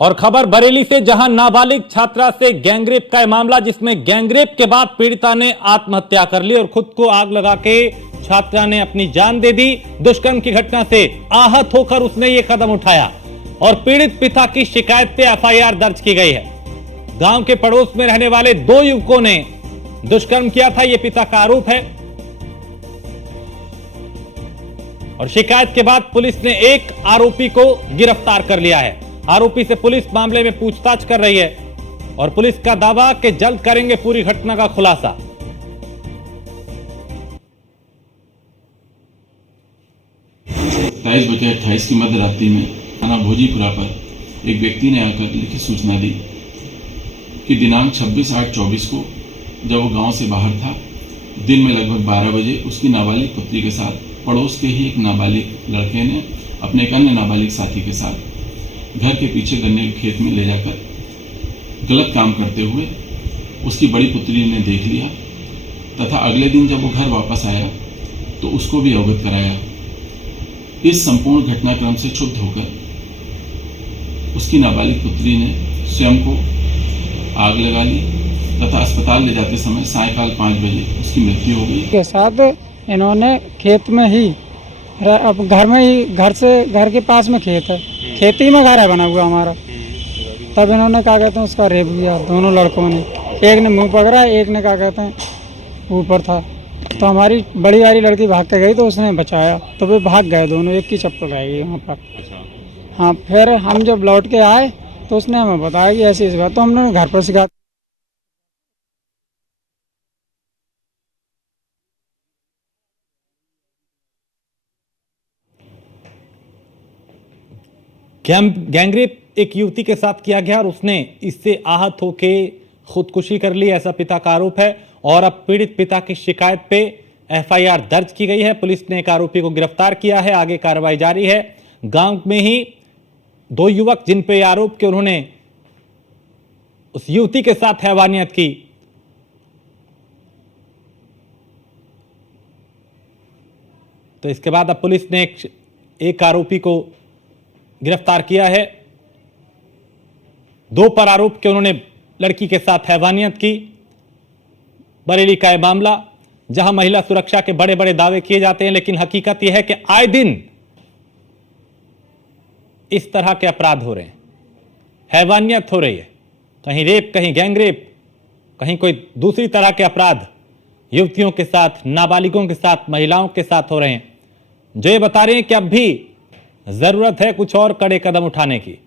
और खबर बरेली से, जहां नाबालिग छात्रा से गैंगरेप का मामला, जिसमें गैंगरेप के बाद पीड़िता ने आत्महत्या कर ली और खुद को आग लगा के छात्रा ने अपनी जान दे दी। दुष्कर्म की घटना से आहत होकर उसने यह कदम उठाया और पीड़ित पिता की शिकायत पे एफआईआर दर्ज की गई है। गांव के पड़ोस में रहने वाले 2 युवकों ने दुष्कर्म किया था, यह पिता का आरोप है। और शिकायत के बाद पुलिस ने एक आरोपी को गिरफ्तार कर लिया है। आरोपी से पुलिस मामले में पूछताछ कर रही है और पुलिस का दावा कि जल्द करेंगे पूरी घटना का खुलासा। 22:28 की मध्य रात्रि में थाना भोजीपुरा पर एक व्यक्ति ने आकर लिखित सूचना दी कि दिनांक 26/8/24 को जब वो गांव से बाहर था, दिन में लगभग 12 बजे उसकी नाबालिग पुत्री के साथ पड़ोस के ही एक नाबालिग लड़के ने अपने एक अन्य नाबालिग साथी के साथ घर के पीछे गन्ने के खेत में ले जाकर गलत काम करते हुए उसकी बड़ी पुत्री ने देख लिया तथा अगले दिन जब वो घर वापस आया तो उसको भी अवगत कराया। इस संपूर्ण घटनाक्रम से क्षुब्ध होकर उसकी नाबालिग पुत्री ने स्वयं को आग लगा ली तथा अस्पताल ले जाते समय सायकाल 5 बजे उसकी मृत्यु हो गई। के साथ इन्होंने खेत में ही अब घर के पास में खेत है, खेती में घर है बना हुआ हमारा, तब इन्होंने क्या कहते हैं उसका रेप किया दोनों लड़कों ने। एक ने मुंह पकड़ा, एक ने क्या कहते हैं ऊपर था। तो हमारी बड़ी वाली लड़की भाग के गई तो उसने बचाया, तो वे भाग गए दोनों, एक की चप्पल रह गई वहाँ पर। हाँ, फिर हम जब लौट के आए तो उसने हमें बताया कि ऐसी बात, तो हमने घर पर शिकायत। गैंगरेप एक युवती के साथ किया गया और उसने इससे आहत होकर खुदकुशी कर ली, ऐसा पिता का आरोप है। और अब पीड़ित पिता की शिकायत पे एफआईआर दर्ज की गई है। पुलिस ने एक आरोपी को गिरफ्तार किया है, आगे कार्रवाई जारी है। गांव में ही 2 युवक जिन पे आरोप कि उन्होंने उस युवती के साथ हैवानियत की, तो इसके बाद अब पुलिस ने एक आरोपी को गिरफ्तार किया है। 2 पर आरोप कि उन्होंने लड़की के साथ हैवानियत की। बरेली का यह मामला, जहां महिला सुरक्षा के बड़े बड़े दावे किए जाते हैं, लेकिन हकीकत यह है कि आए दिन इस तरह के अपराध हो रहे हैं, हैवानियत हो रही है, कहीं रेप, कहीं गैंगरेप, कहीं कोई दूसरी तरह के अपराध युवतियों के साथ, नाबालिगों के साथ, महिलाओं के साथ हो रहे हैं, जो ये बता रहे हैं कि अब भी जरूरत है कुछ और कड़े कदम उठाने की।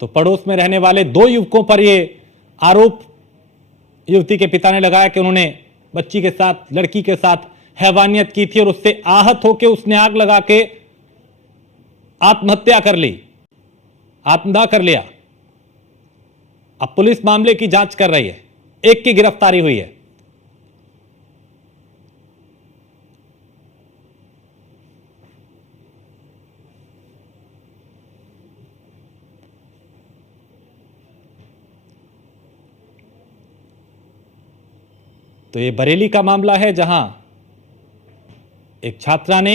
तो पड़ोस में रहने वाले 2 युवकों पर यह आरोप युवती के पिता ने लगाया कि उन्होंने बच्ची के साथ, लड़की के साथ हैवानियत की थी और उससे आहत होकर उसने आग लगा के आत्महत्या कर ली, आत्मदाह कर लिया। अब पुलिस मामले की जांच कर रही है, एक की गिरफ्तारी हुई है। तो ये बरेली का मामला है, जहां एक छात्रा ने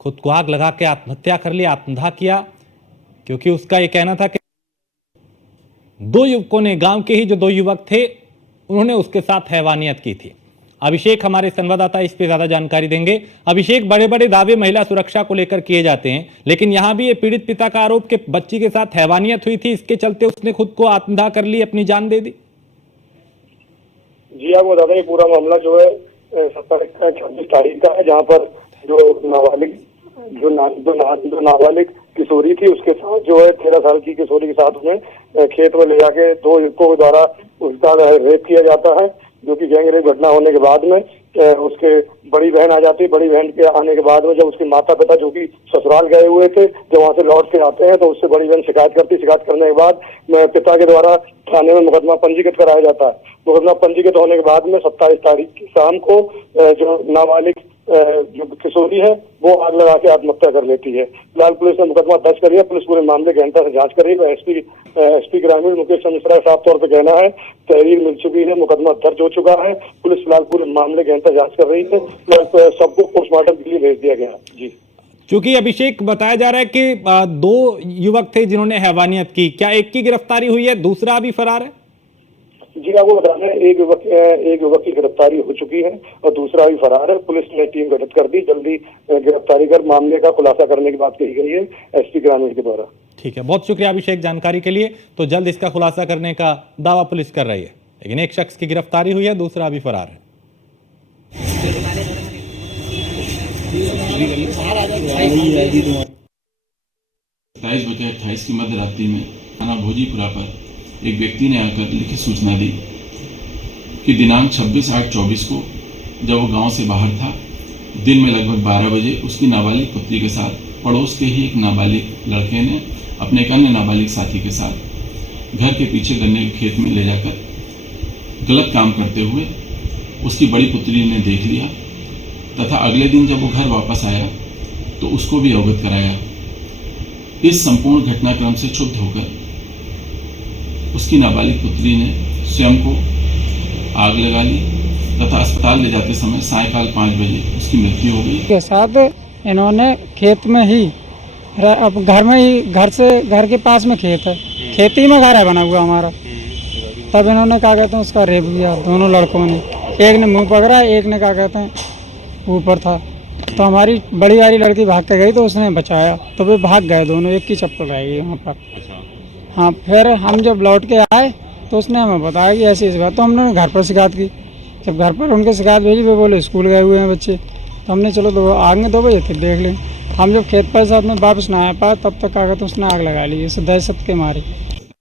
खुद को आग लगा के आत्महत्या कर ली, आत्मदाह किया, क्योंकि उसका यह कहना था कि 2 युवकों ने, गांव के ही जो 2 युवक थे, उन्होंने उसके साथ हैवानियत की थी। अभिषेक हमारे संवाददाता इस पे ज्यादा जानकारी देंगे। अभिषेक, बड़े बड़े दावे महिला सुरक्षा को लेकर किए जाते हैं, लेकिन यहां भी ये पीड़ित पिता का आरोप कि बच्ची के साथ हैवानियत हुई थी, इसके चलते उसने खुद को आत्मदाह कर ली, अपनी जान दे दी। जी, आपको बता दें, पूरा मामला जो है 26 तारीख का है, जहाँ पर जो नाबालिग किशोरी थी, उसके साथ जो है 13 साल की किशोरी के साथ उन्हें खेत में ले जाके 2 युवकों के द्वारा उसका रेप किया जाता है, जो कि गैंगरेप घटना होने के बाद में उसके बड़ी बहन आ जाती है। बड़ी बहन के आने के बाद में जब उसके माता पिता, जो कि ससुराल गए हुए थे, जब वहाँ से लौट के आते हैं तो उससे बड़ी बहन शिकायत करती। शिकायत करने के बाद पिता के द्वारा थाने में मुकदमा पंजीकृत कराया जाता है। मुकदमा पंजीकृत होने के बाद में 27 तारीख की शाम को जो नाबालिग जो किशोरी है वो आग लगा के आत्महत्या कर लेती है। फिलहाल पुलिस ने मुकदमा दर्ज कर लिया। पुलिस पूरे मामले गहनता से जांच कर रही है। एसपी ग्रामीण मुकेश चंद्र मिश्रा साफ तौर पर कहना है तहरीर मिल चुकी है, मुकदमा दर्ज हो चुका है। पुलिस फिलहाल पूरे मामले गहनता जांच कर रही है। सबको पोस्टमार्टम के लिए भेज दिया गया। जी, क्योंकि अभिषेक बताया जा रहा है कि दो युवक थे जिन्होंने हैवानियत की, क्या एक की गिरफ्तारी हुई है, दूसरा अभी फरार है? जी आपको बता दें एक युवक की गिरफ्तारी हो चुकी है और दूसरा भी फरार है। पुलिस ने टीम गठित कर दी, जल्दी गिरफ्तारी कर मामले का खुलासा करने की बात कही गई है एसपी ग्रामीण के द्वारा। ठीक है, बहुत शुक्रिया अभिषेक जानकारी के लिए। तो जल्द इसका खुलासा करने का दावा पुलिस कर रही है, लेकिन एक शख्स की गिरफ्तारी हुई है, दूसरा अभी फरार है। 27/28 की मध्य रात्रि में थाना भोजीपुरा पर एक व्यक्ति ने आकर लिखित सूचना दी कि दिनांक 26/8/24 को जब वो गांव से बाहर था, दिन में लगभग 12 बजे उसकी नाबालिग पुत्री के साथ पड़ोस के ही एक नाबालिग लड़के ने अपने एक अन्य नाबालिग साथी के साथ घर के पीछे गन्ने के खेत में ले जाकर गलत काम करते हुए उसकी बड़ी पुत्री ने देख लिया तथा अगले दिन जब वो घर वापस आया तो उसको भी अवगत कराया। इस संपूर्ण घटनाक्रम से क्षुब्ध होकर उसकी नाबालिग पुत्री ने स्वयं को आग लगा ली तथा अस्पताल ले जाते समय सायकाल 5 बजे उसकी मृत्यु हो गई। के साथ इन्होंने खेत में ही अब घर के पास में खेत है, खेती में घर है बना हुआ हमारा। तब इन्होंने क्या कहते हैं उसका रेप किया दोनों लड़कों ने, एक ने मुंह पकड़ा, एक ने क्या कहते हैं ऊपर था। तो हमारी बड़ी वाली लड़की भाग के गई तो उसने बचाया, तो वे भाग गए दोनों, एक की चप्पल रह गई वहाँ पर। हाँ, फिर हम जब लौट के आए तो उसने हमें बताया कि ऐसी बात, तो हमने घर पर शिकायत की। जब घर पर उनके शिकायत भेजी, वे बोले स्कूल गए हुए हैं बच्चे। तो हमने चलो तो आग में 2 बजे थे देख लें। हम जब खेत पर साथ में वापस ना आ पाए तब तक क्या कहते उसने आग लगा ली, इसे दहशत के मारे।